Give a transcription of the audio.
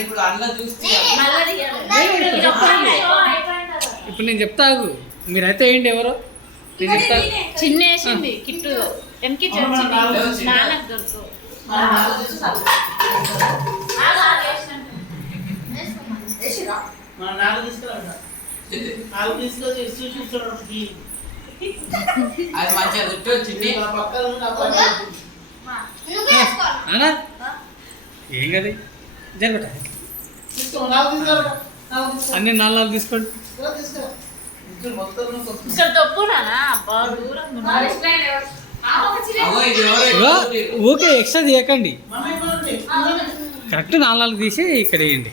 ఇప్పుడు అన్న చూస్తే ఇప్పుడు నేను చెప్తా. మీరైతే ఏంటి ఎవరు? నేను చెప్తా. చిన్న వేసింది కిట్టు. ఎంకి నాన్నకు దొరుకు. మన నాలుగు తీసుకురా నాలుగు తీసుకొచ్చి చూసి చూడండి అది మంచిగా చుట్టూ వచ్చింది పక్కన ఏం కదా జరగట అన్ని నాలుగు తీసుకోండి. ఊకే ఎక్స్ట్రా ఇవ్వండి. కరెక్ట్ నాలుగు నాలుగు తీసి ఇక్కడ వేయండి.